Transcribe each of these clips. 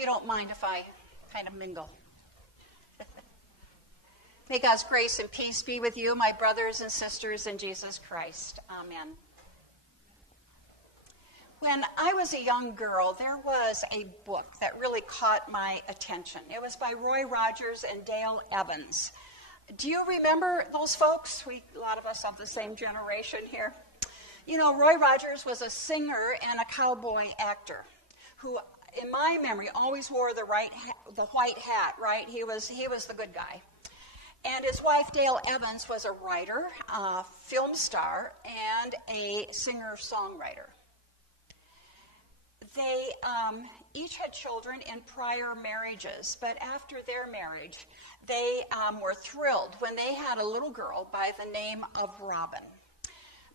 you don't mind if I kind of mingle. May God's grace and peace be with you, my brothers and sisters in Jesus Christ. Amen. When I was a young girl, there was a book that really caught my attention. It was by Roy Rogers and Dale Evans. Do you remember those folks? A lot of us of the same generation here. You know, Roy Rogers was a singer and a cowboy actor who, in my memory, always wore the white hat, right? He was the good guy. And his wife, Dale Evans, was a writer, a film star, and a singer-songwriter. They each had children in prior marriages, but after their marriage, they were thrilled when they had a little girl by the name of Robin.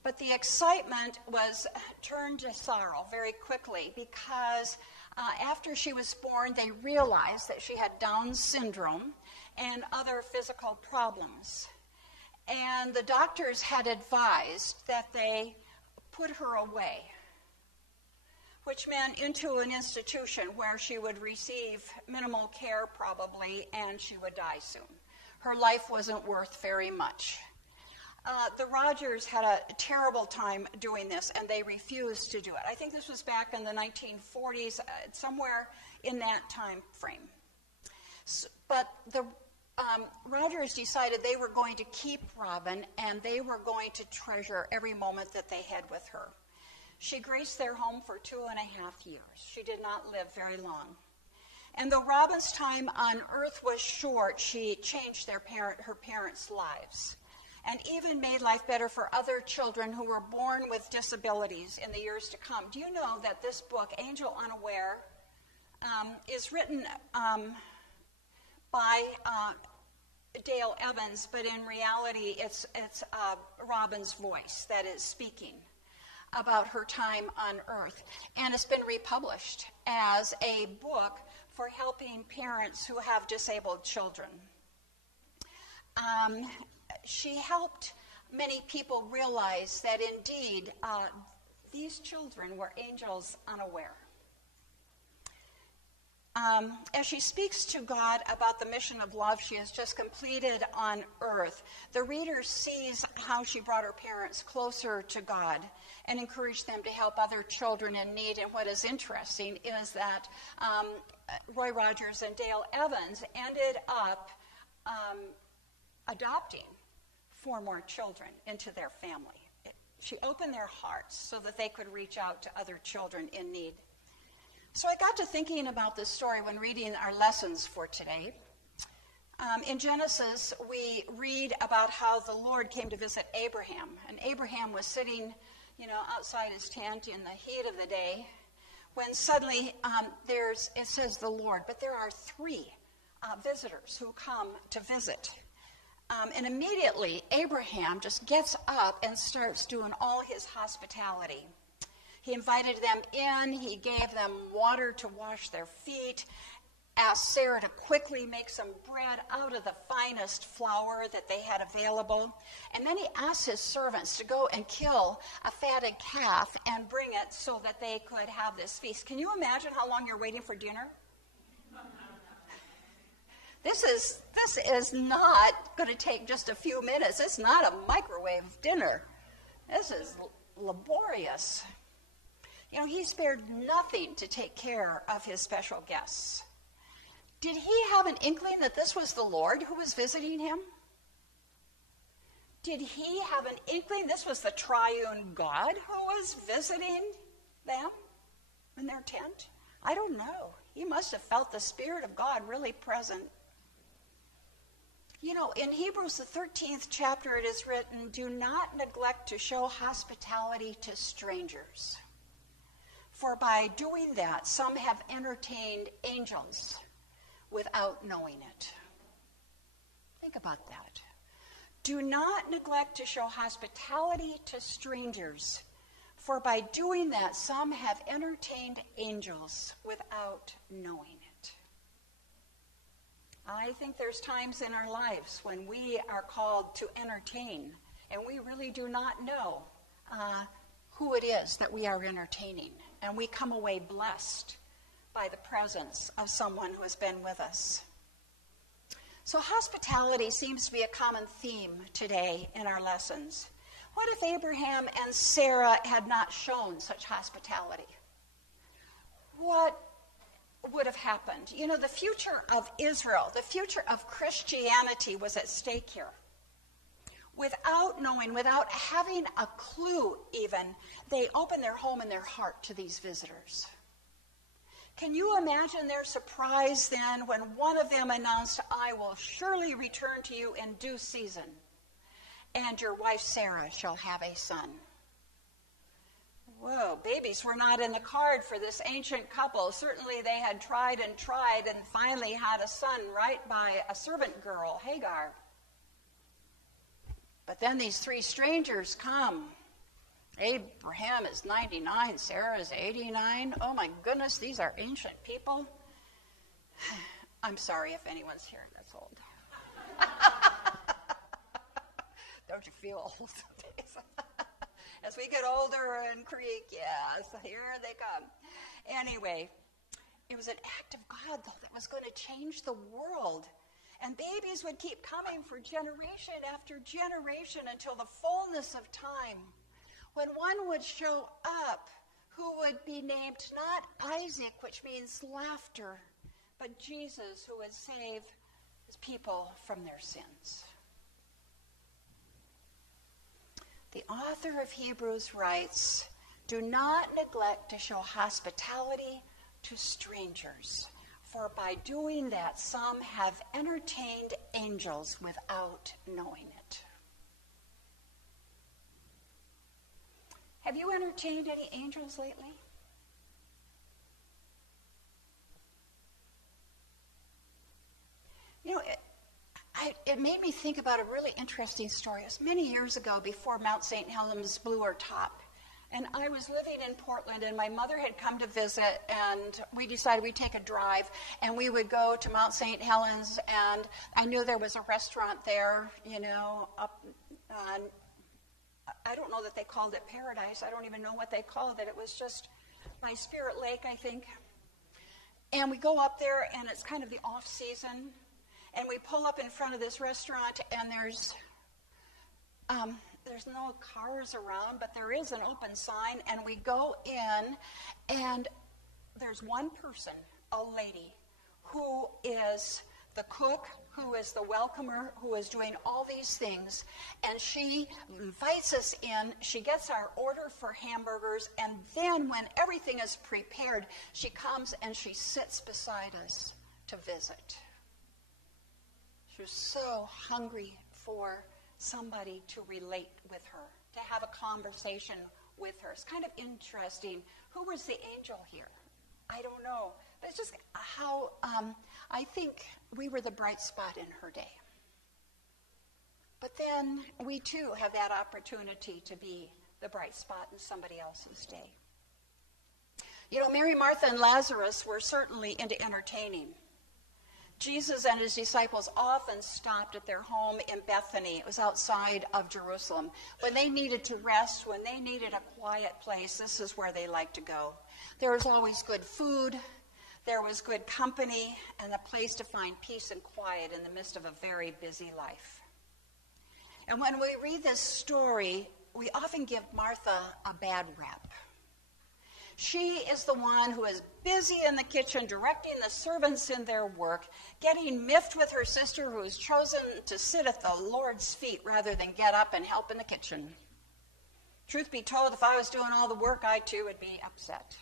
But the excitement was turned to sorrow very quickly because after she was born, they realized that she had Down syndrome and other physical problems. And the doctors had advised that they put her away, which meant into an institution where she would receive minimal care probably, and she would die soon. Her life wasn't worth very much. The Rogers had a terrible time doing this, and they refused to do it. I think this was back in the 1940s, somewhere in that time frame. But the Rogers decided they were going to keep Robin, and they were going to treasure every moment that they had with her. She graced their home for 2.5 years. She did not live very long. And though Robin's time on earth was short, she changed her parents' lives and even made life better for other children who were born with disabilities in the years to come. Do you know that this book, Angel Unaware, is written by Dale Evans, but in reality it's Robin's voice that is speaking about her time on earth. And it's been republished as a book for helping parents who have disabled children. She helped many people realize that indeed these children were angels unaware. As she speaks to God about the mission of love she has just completed on earth, the reader sees how she brought her parents closer to God and encouraged them to help other children in need. And what is interesting is that Roy Rogers and Dale Evans ended up adopting 4 more children into their family. She opened their hearts so that they could reach out to other children in need. So I got to thinking about this story when reading our lessons for today. In Genesis, we read about how the Lord came to visit Abraham. And Abraham was sitting, outside his tent in the heat of the day, when suddenly it says the Lord, but there are 3 visitors who come to visit. And immediately, Abraham just gets up and starts doing all his hospitality. He invited them in. He gave them water to wash their feet, asked Sarah to quickly make some bread out of the finest flour that they had available. And then he asked his servants to go and kill a fatted calf and bring it so that they could have this feast. Can you imagine how long you're waiting for dinner? This is not going to take just a few minutes. It's not a microwave dinner. This is laborious. He spared nothing to take care of his special guests. Did he have an inkling that this was the Lord who was visiting him? Did he have an inkling this was the triune God who was visiting them in their tent? I don't know. He must have felt the Spirit of God really present. In Hebrews, the 13th chapter, it is written, "Do not neglect to show hospitality to strangers. For by doing that, some have entertained angels without knowing it." Think about that. Do not neglect to show hospitality to strangers, for by doing that, some have entertained angels without knowing it. I think there's times in our lives when we are called to entertain, and we really do not know who it is that we are entertaining. And we come away blessed by the presence of someone who has been with us. So hospitality seems to be a common theme today in our lessons. What if Abraham and Sarah had not shown such hospitality? What would have happened? You know, the future of Israel, the future of Christianity was at stake here. Without knowing, without having a clue even, they opened their home and their heart to these visitors. Can you imagine their surprise then when one of them announced, "I will surely return to you in due season, and your wife Sarah shall have a son"? Whoa, babies were not in the card for this ancient couple. Certainly they had tried and finally had a son right by a servant girl, Hagar. But then these three strangers come. Abraham is 99, Sarah is 89. Oh my goodness, these are ancient people. I'm sorry if anyone's hearing this old. Don't you feel old some days? As we get older and creak, yes, here they come. Anyway, it was an act of God, though, that was going to change the world. And babies would keep coming for generation after generation until the fullness of time, when one would show up who would be named not Isaac, which means laughter, but Jesus, who would save his people from their sins. The author of Hebrews writes, "Do not neglect to show hospitality to strangers, for by doing that some have entertained angels without knowing it." Have you entertained any angels lately? You know, it made me think about a really interesting story. It was many years ago before Mount St. Helens blew her top. And I was living in Portland, and my mother had come to visit, and we decided we'd take a drive, and we would go to Mount St. Helens, and I knew there was a restaurant there, you know, up on, I don't know that they called it Paradise. I don't even know what they called it. It was just by Spirit Lake, I think. And we go up there, and it's kind of the off-season, and we pull up in front of this restaurant, and there's no cars around, but there is an open sign, and we go in, and there's one person, a lady, who is the cook, who is the welcomer, who is doing all these things, and she invites us in. She gets our order for hamburgers, and then when everything is prepared, she comes and she sits beside us to visit. She was so hungry for somebody to relate with her, to have a conversation with her. It's kind of interesting. Who was the angel here? I don't know. But it's just how I think we were the bright spot in her day. But then we too have that opportunity to be the bright spot in somebody else's day. You know, Mary, Martha, and Lazarus were certainly into entertaining. Jesus and his disciples often stopped at their home in Bethany. It was outside of Jerusalem. When they needed to rest, when they needed a quiet place, this is where they liked to go. There was always good food, there was good company, and a place to find peace and quiet in the midst of a very busy life. And when we read this story, we often give Martha a bad rap. She is the one who is busy in the kitchen, directing the servants in their work, getting miffed with her sister who has chosen to sit at the Lord's feet rather than get up and help in the kitchen. Truth be told, if I was doing all the work, I too would be upset.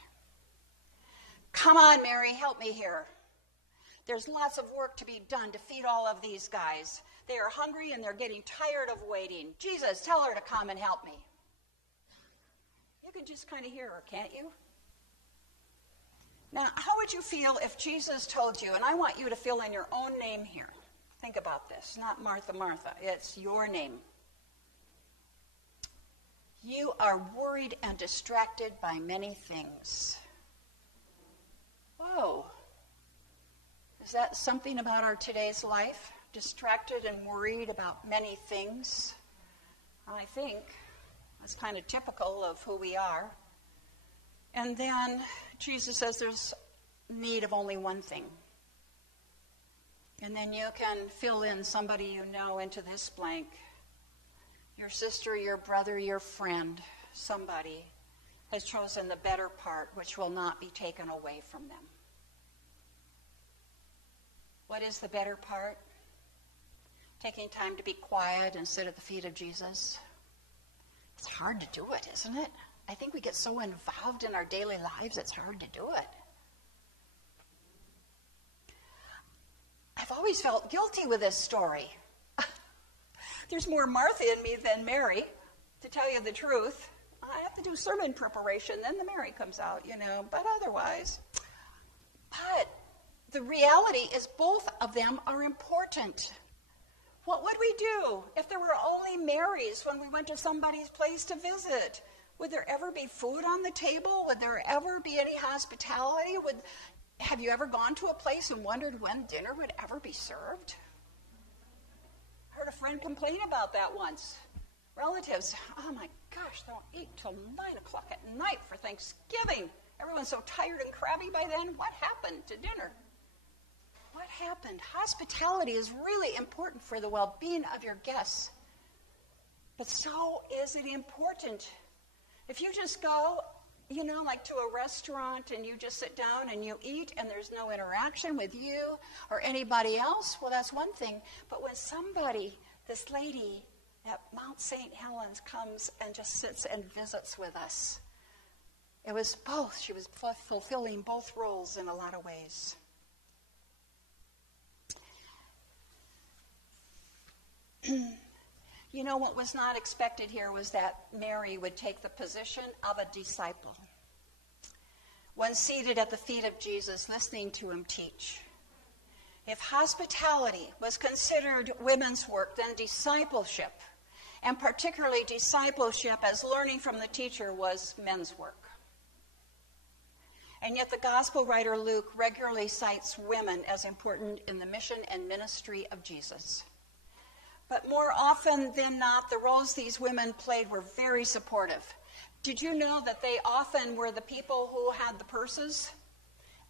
Come on, Mary, help me here. There's lots of work to be done to feed all of these guys. They are hungry and they're getting tired of waiting. Jesus, tell her to come and help me. You can just kind of hear her, can't you? Now, how would you feel if Jesus told you, and I want you to fill in your own name here. Think about this. Not Martha, Martha. It's your name. You are worried and distracted by many things. Whoa. Is that something about our today's life? Distracted and worried about many things? I think that's kind of typical of who we are. And then Jesus says there's need of only one thing. And then you can fill in somebody you know into this blank. Your sister, your brother, your friend, somebody has chosen the better part, which will not be taken away from them. What is the better part? Taking time to be quiet and sit at the feet of Jesus. It's hard to do it, isn't it? I think we get so involved in our daily lives, it's hard to do it. I've always felt guilty with this story. There's more Martha in me than Mary, to tell you the truth. I have to do sermon preparation, then the Mary comes out, but otherwise. But the reality is both of them are important. What would we do if there were only Marys when we went to somebody's place to visit? Would there ever be food on the table? Would there ever be any hospitality? Have you ever gone to a place and wondered when dinner would ever be served? I heard a friend complain about that once. Relatives, oh my gosh, they don't eat till 9 o'clock at night for Thanksgiving. Everyone's so tired and crabby by then. What happened to dinner? What happened? Hospitality is really important for the well-being of your guests. But so is it important. If you just go, like to a restaurant and you just sit down and you eat and there's no interaction with you or anybody else, well, that's one thing. But when somebody, this lady at Mount St. Helens, comes and just sits and visits with us, it was both. She was fulfilling both roles in a lot of ways. What was not expected here was that Mary would take the position of a disciple. When seated at the feet of Jesus, listening to him teach. If hospitality was considered women's work, then discipleship, and particularly discipleship as learning from the teacher, was men's work. And yet the gospel writer Luke regularly cites women as important in the mission and ministry of Jesus. But more often than not, the roles these women played were very supportive. Did you know that they often were the people who had the purses?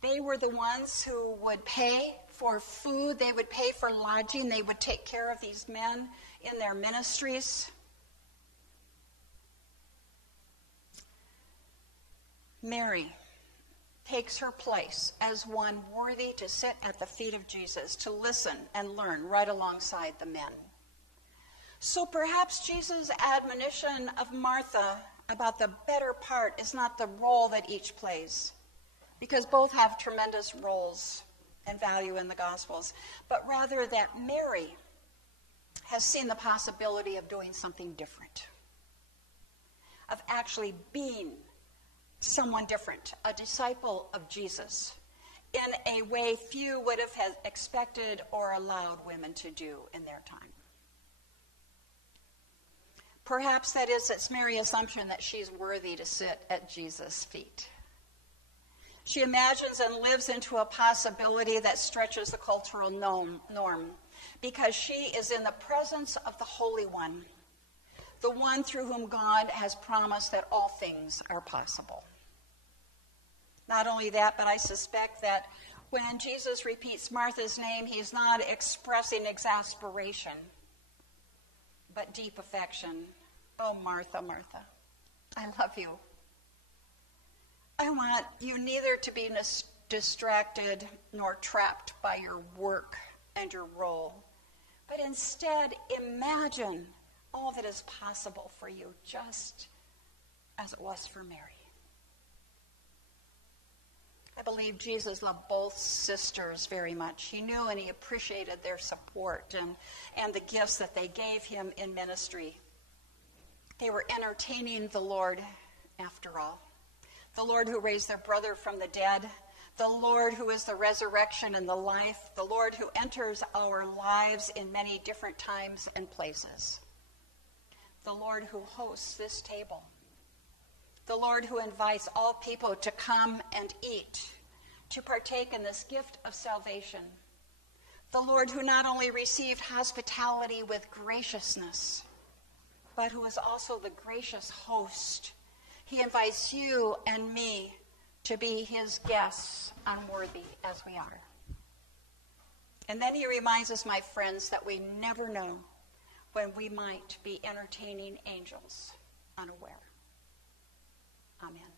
They were the ones who would pay for food. They would pay for lodging. They would take care of these men in their ministries. Mary takes her place as one worthy to sit at the feet of Jesus, to listen and learn right alongside the men. So perhaps Jesus' admonition of Martha about the better part is not the role that each plays, because both have tremendous roles and value in the Gospels, but rather that Mary has seen the possibility of doing something different, of actually being someone different, a disciple of Jesus, in a way few would have expected or allowed women to do in their time. Perhaps that is its Mary's assumption that she's worthy to sit at Jesus' feet. She imagines and lives into a possibility that stretches the cultural norm because she is in the presence of the Holy One, the one through whom God has promised that all things are possible. Not only that, but I suspect that when Jesus repeats Martha's name, he's not expressing exasperation, but deep affection. Oh, Martha, Martha, I love you. I want you neither to be distracted nor trapped by your work and your role, but instead imagine all that is possible for you, just as it was for Mary. I believe Jesus loved both sisters very much. He knew and he appreciated their support and the gifts that they gave him in ministry. They were entertaining the Lord, after all. The Lord who raised their brother from the dead. The Lord who is the resurrection and the life. The Lord who enters our lives in many different times and places. The Lord who hosts this table. The Lord who invites all people to come and eat, to partake in this gift of salvation. The Lord who not only received hospitality with graciousness, but who is also the gracious host. He invites you and me to be his guests, unworthy as we are. And then he reminds us, my friends, that we never know when we might be entertaining angels unaware. Amen.